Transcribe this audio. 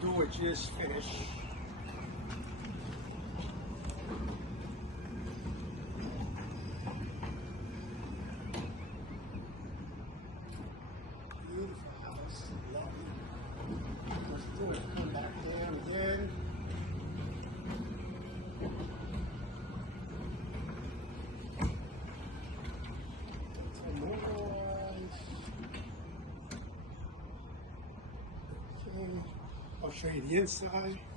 to do is just finish. Beautiful house, lovely. Let's do it. Come back down again. Okay, I'll show you the inside.